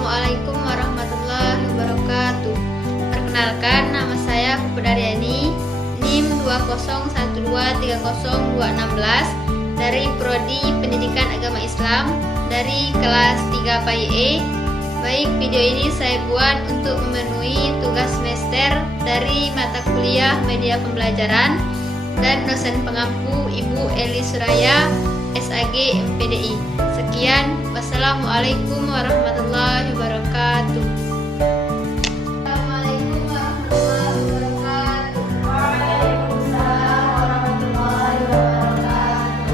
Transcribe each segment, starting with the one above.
Assalamualaikum warahmatullahi wabarakatuh. Perkenalkan, nama saya Pudaryani, NIM 201230216 dari Prodi Pendidikan Agama Islam dari kelas 3 PAIE. Baik, video ini saya buat untuk memenuhi tugas semester dari mata kuliah media pembelajaran dan dosen pengampu Ibu Eli Suraya, SAG MPDI. Sekian, wassalamualaikum warahmatullahi wabarakatuh. Assalamualaikum warahmatullahi wabarakatuh. Waalaikumsalam warahmatullahi wabarakatuh.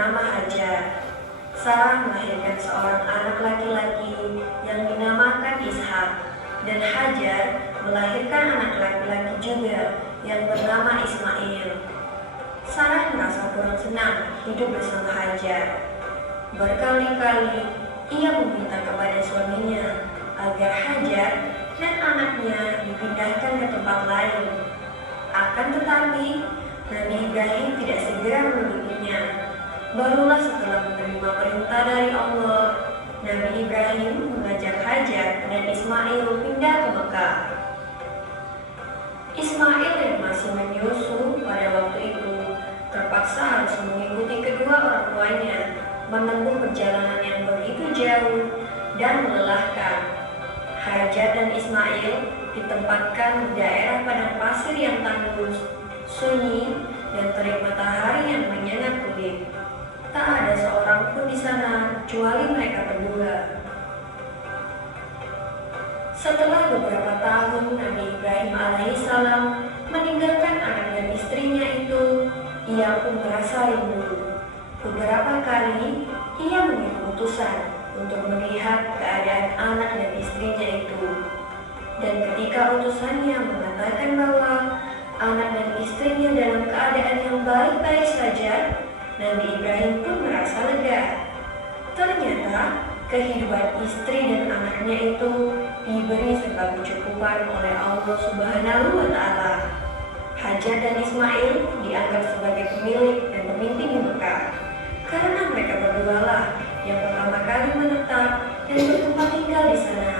bernama Hajar. Sarah melahirkan seorang anak laki-laki yang dinamakan Ishak, dan Hajar melahirkan anak laki-laki juga yang bernama Ismail. Sarah merasa kurang senang hidup bersama Hajar. Berkali-kali ia meminta kepada suaminya agar Hajar dan anaknya dipindahkan ke tempat lain. Akan tetapi, Nabi Ibrahim tidak segera menurutinya. Barulah setelah menerima perintah dari Allah, Nabi Ibrahim mengajak Hajar dan Ismail pindah ke Mekah. Ismail yang masih menyusu pada waktu itu terpaksa harus mengikuti kedua orang tuanya menempuh perjalanan yang begitu jauh dan melelahkan. Hajar dan Ismail ditempatkan di daerah padang pasir yang tandus, sunyi, dan terik matahari yang menyengat kulit. Tak ada seorang pun di sana kecuali mereka berdua. Setelah beberapa tahun Nabi Ibrahim alaihissalam meninggalkan anak dan istrinya itu, ia pun merasa rindu. Beberapa kali ia mengirim utusan untuk melihat keadaan anak dan istrinya itu. Dan ketika utusannya mengatakan bahwa anak dan istrinya dalam keadaan yang baik-baik saja, Nabi Ibrahim pun merasa lega. Ternyata kehidupan istri dan anaknya itu diberi serba kecukupan oleh Allah Subhanahu wa Ta'ala. Hajar dan Ismail dianggap sebagai pemilik dan pemimpin di Mekah karena mereka berdua lah yang pertama kali menetap dan bertempat tinggal di sana.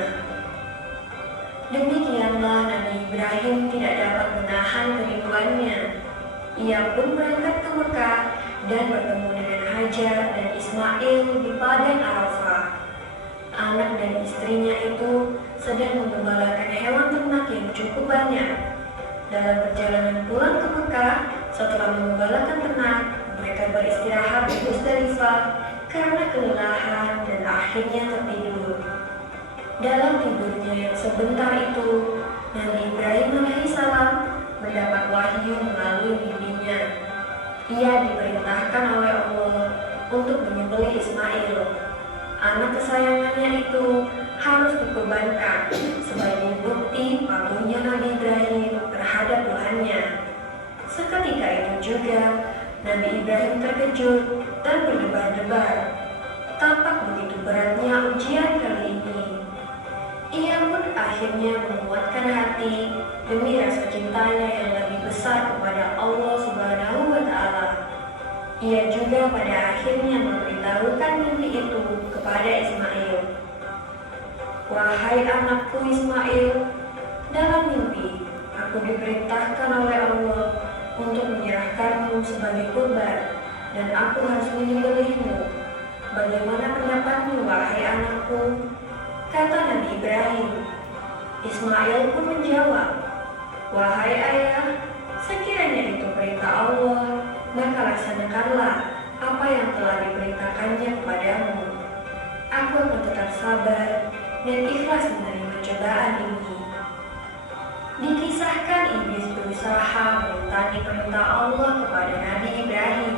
Demikianlah Nabi Ibrahim tidak dapat menahan kerinduannya. Ia pun berangkat ke Mekah dan bertemu dengan Hajar dan Ismail di padang Arafah. Anak dan istrinya itu sedang menggembalakan hewan ternak yang cukup banyak. Dalam perjalanan pulang ke Mekah, setelah menggembalakan ternak, mereka beristirahat di Musdalifah karena kelelahan dan akhirnya tertidur. Dalam tidurnya yang sebentar itu, Nabi Ibrahim alaihissalam mendapat wahyu melalui mimpinya. Ia diperintahkan oleh Allah untuk menyembelih Ismail. Anak kesayangannya itu harus dikorbankan sebagai bukti patuhnya Nabi Ibrahim terhadap Tuhannya. Seketika itu juga Nabi Ibrahim terkejut dan berdebar-debar. Tampak begitu beratnya ujian kali ini. Ia pun akhirnya menguatkan hati demi rasa cintanya yang lebih besar kepada Allah Subhanahu wa Ta'ala. Ia juga pada akhirnya memberitahukan mimpi itu kepada Ismail. Wahai anakku Ismail, dalam mimpi aku diperintahkan oleh Allah untuk menyerahkanmu sebagai kurban dan aku harus menyembelihmu. Bagaimana pendapatmu wahai anakku? Kata Nabi Ibrahim. Ismail pun menjawab, wahai ayah, sekiranya itu perintah Allah, maka laksanakanlah apa yang telah diperintahkannya kepadamu. Aku akan tetap sabar dan ikhlas menerima cobaan ini. Dikisahkan iblis berusaha menentang perintah Allah kepada Nabi Ibrahim.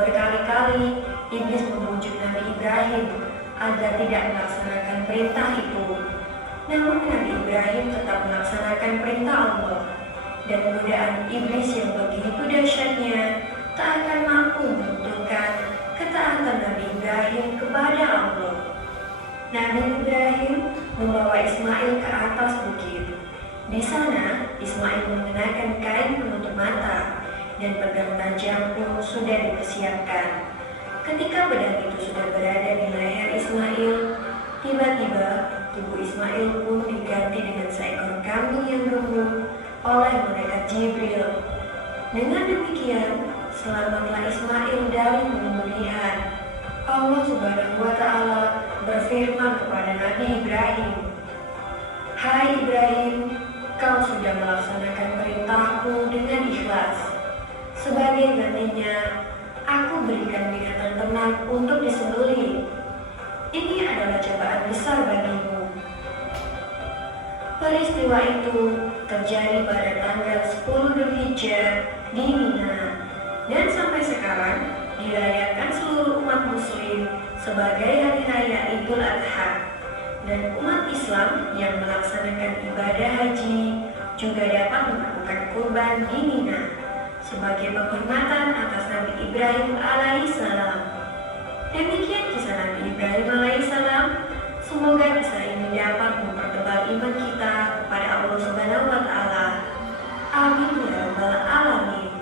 Berkali-kali iblis membujuk Nabi Ibrahim agar tidak melaksanakan perintah itu. Namun Nabi Ibrahim tetap melaksanakan perintah Allah. Dan godaan iblis yang begitu dahsyatnya tak akan mampu menentukan ketaatan Nabi Ibrahim kepada Allah. Nabi Ibrahim membawa Ismail ke atas bukit. Di sana, Ismail mengenakan kain penutup mata dan pedang tajam pun sudah dipersiapkan. Ketika pedang itu sudah berada di leher Ismail, tiba-tiba tubuh Ismail pun diganti dengan seekor kambing yang gemuk oleh malaikat Jibril. Dengan demikian, selamatlah Ismail dari penyembelihan. Allah Subhanahu wa Ta'ala berfirman kepada Nabi Ibrahim, hai Ibrahim, kau sudah melaksanakan perintahku dengan ikhlas. Sebagai gantinya, aku berikan binatang ternak untuk disembelih. Ini adalah cobaan besar bagimu. Peristiwa itu terjadi pada tanggal 10 Dzulhijjah di Mina, dan sampai sekarang dirayakan seluruh umat muslim sebagai hari raya Idul Adha. Dan umat Islam yang melaksanakan ibadah haji juga dapat melakukan kurban di Mina sebagai penghormatan atas Nabi Ibrahim alaihissalam. Demikian kisah Nabi Ibrahim alaihissalam. Semoga kisah ini dapat mempertebal iman kita kepada Allah Subhanahu wa Ta'ala. Amin ya rabbal alamin.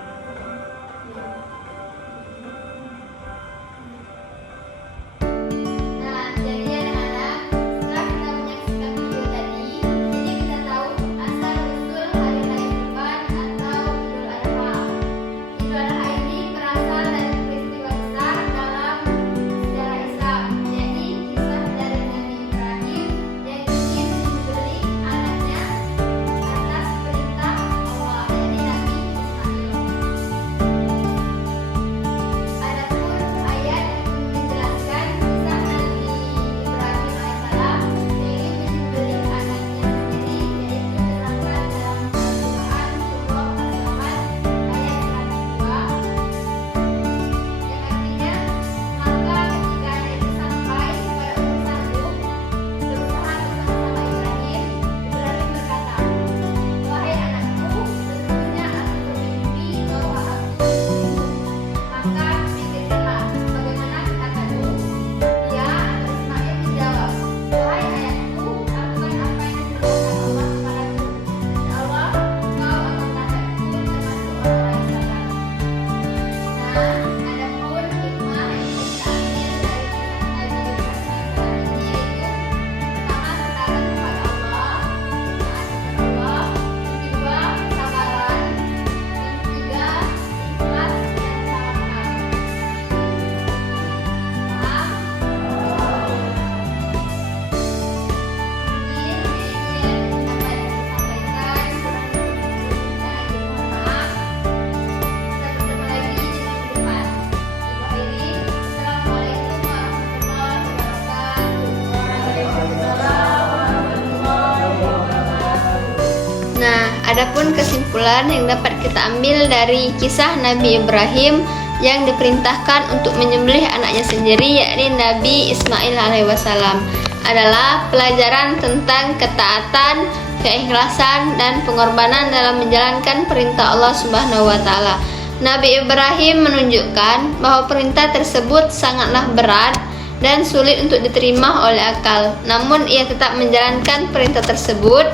Adapun kesimpulan yang dapat kita ambil dari kisah Nabi Ibrahim yang diperintahkan untuk menyembelih anaknya sendiri, yakni Nabi Ismail alaihissalam, adalah pelajaran tentang ketaatan, keikhlasan, dan pengorbanan dalam menjalankan perintah Allah Subhanahu wa Ta'ala. Nabi Ibrahim menunjukkan bahwa perintah tersebut sangatlah berat dan sulit untuk diterima oleh akal, namun ia tetap menjalankan perintah tersebut.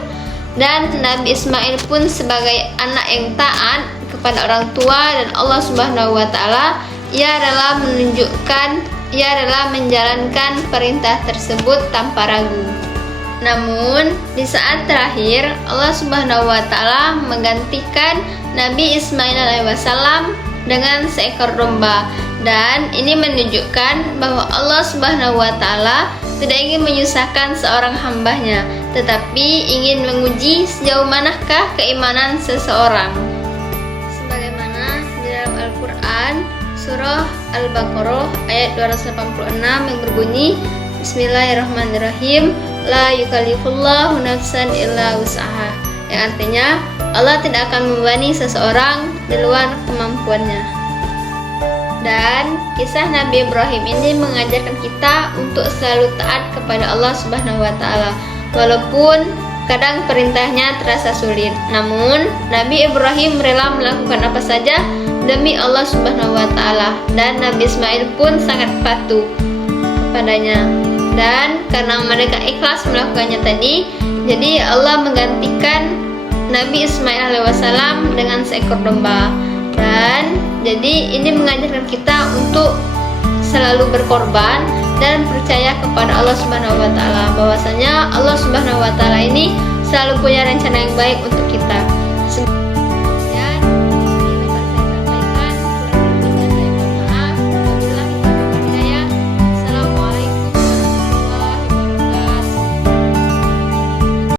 Dan Nabi Ismail pun sebagai anak yang taat kepada orang tua dan Allah Subhanahu wa Ta'ala, ia rela menjalankan perintah tersebut tanpa ragu. Namun di saat terakhir Allah Subhanahu wa Ta'ala menggantikan Nabi Ismail alaihissalam dengan seekor domba, dan ini menunjukkan bahwa Allah Subhanahu wa Ta'ala tidak ingin menyusahkan seorang hambanya, tetapi ingin menguji sejauh manakah keimanan seseorang. Sebagaimana di dalam Al-Quran surah Al-Baqarah ayat 286 yang berbunyi, Bismillahirrahmanirrahim, La yukallifullahu nafsan illa wus'aha, yang artinya Allah tidak akan membebani seseorang di luar kemampuannya. Dan kisah Nabi Ibrahim ini mengajarkan kita untuk selalu taat kepada Allah Subhanahu wa Ta'ala, walaupun kadang perintahnya terasa sulit. Namun Nabi Ibrahim rela melakukan apa saja demi Allah Subhanahu wa Ta'ala, dan Nabi Ismail pun sangat patuh kepadanya. Dan karena mereka ikhlas melakukannya tadi, jadi Allah menggantikan Nabi Ismail alaihissalam dengan seekor domba. Dan jadi ini mengajarkan kita untuk selalu berkorban dan percaya kepada Allah Subhanahu wa Ta'ala, bahwasanya Allah Subhanahu wa Ta'ala ini selalu punya rencana yang baik untuk kita.